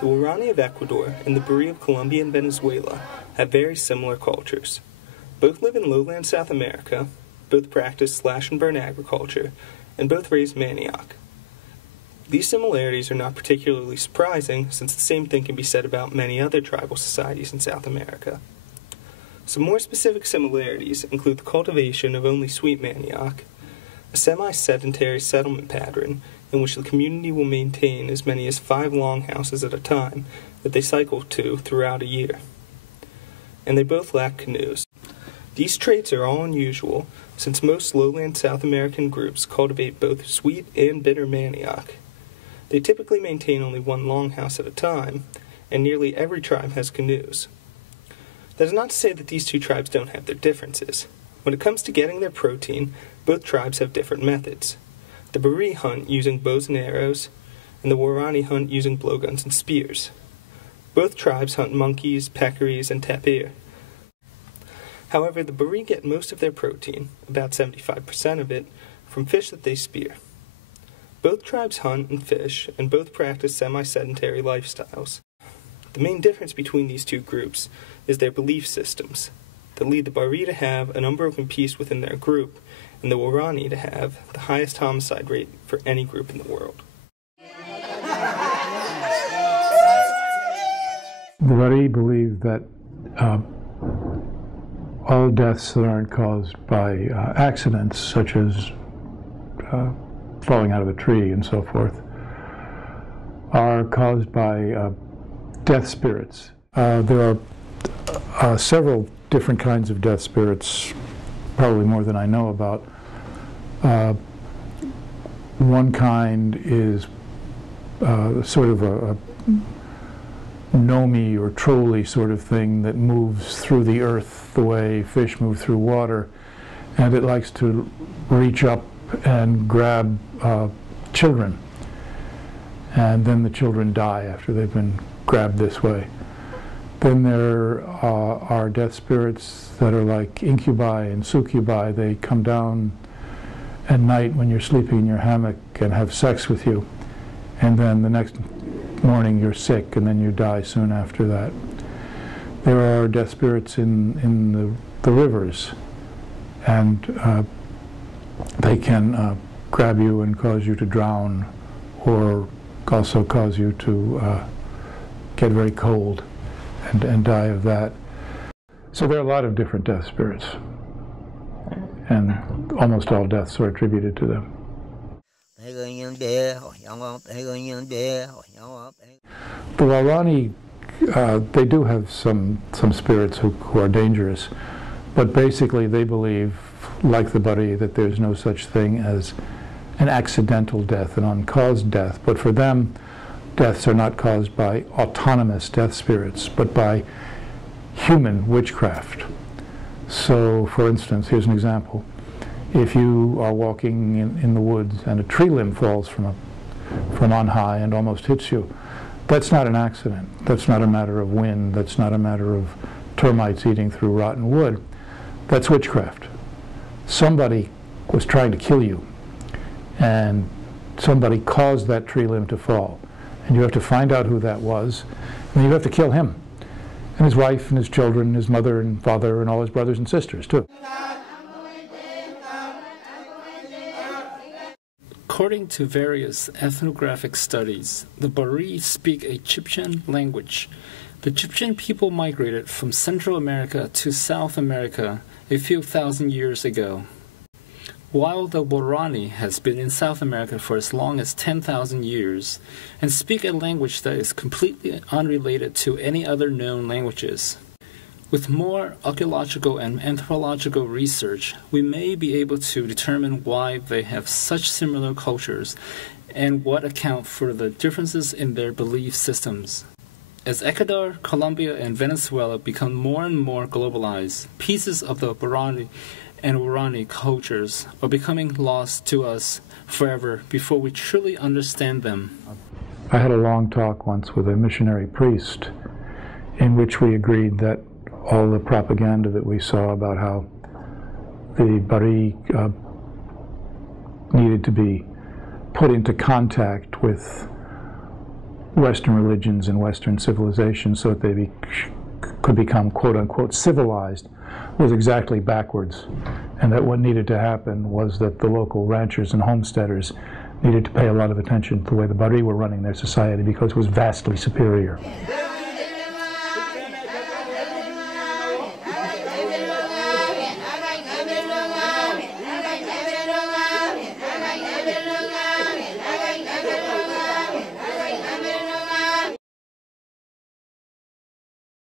The waorani of Ecuador and the bari of Colombia and Venezuela have very similar cultures. Both live in lowland South America, both practice slash and burn agriculture, and both raise manioc. These similarities are not particularly surprising, since the same thing can be said about many other tribal societies in South America. Some more specific similarities include the cultivation of only sweet manioc, a semi-sedentary settlement pattern in which the community will maintain as many as 5 longhouses at a time that they cycle to throughout a year. And they both lack canoes. These traits are all unusual, since most lowland South American groups cultivate both sweet and bitter manioc. They typically maintain only 1 longhouse at a time, and nearly every tribe has canoes. That is not to say that these two tribes don't have their differences. When it comes to getting their protein, both tribes have different methods. The bari hunt using bows and arrows, and the waorani hunt using blowguns and spears. Both tribes hunt monkeys, peccaries, and tapir. However, the bari get most of their protein, about 75% of it, from fish that they spear. Both tribes hunt and fish, and both practice semi-sedentary lifestyles. The main difference between these two groups is their belief systems, that lead the bari to have a number of peace within their group, and the waorani to have the highest homicide rate for any group in the world. The bari believe that all deaths that aren't caused by accidents, such as falling out of a tree and so forth, are caused by death spirits. There are several different kinds of death spirits, probably more than I know about. One kind is sort of a gnomey or trolley sort of thing that moves through the earth the way fish move through water, and it likes to reach up and grab children, and then the children die after they've been grabbed this way. Then there are death spirits that are like incubi and succubi. They come down at night when you're sleeping in your hammock and have sex with you, and then the next morning you're sick and then you die soon after that. There are death spirits in the rivers, and they can grab you and cause you to drown, or also cause you to get very cold and die of that. So there are a lot of different death spirits, and almost all deaths are attributed to them. The waorani, they do have some spirits who are dangerous, but basically they believe, like the bari, that there's no such thing as an accidental death, an uncaused death. But for them, deaths are not caused by autonomous death spirits, but by human witchcraft. So, for instance, here's an example. If you are walking in the woods and a tree limb falls from on high and almost hits you, that's not an accident. That's not a matter of wind. That's not a matter of termites eating through rotten wood. That's witchcraft. Somebody was trying to kill you, and somebody caused that tree limb to fall. And you have to find out who that was, and then you have to kill him, and his wife, and his children, and his mother and father, and all his brothers and sisters, too. According to various ethnographic studies, the bari speak a Chibchan language. The Chibchan people migrated from Central America to South America a few thousand years ago, while the waorani has been in South America for as long as 10,000 years and speak a language that is completely unrelated to any other known languages. With more archaeological and anthropological research, we may be able to determine why they have such similar cultures and what account for the differences in their belief systems. As Ecuador, Colombia, and Venezuela become more and more globalized, pieces of the bari and waorani cultures are becoming lost to us forever before we truly understand them. I had a long talk once with a missionary priest in which we agreed that all the propaganda that we saw about how the bari needed to be put into contact with Western religions and Western civilization so that they could become quote-unquote civilized was exactly backwards, and that what needed to happen was that the local ranchers and homesteaders needed to pay a lot of attention to the way the bari were running their society because it was vastly superior.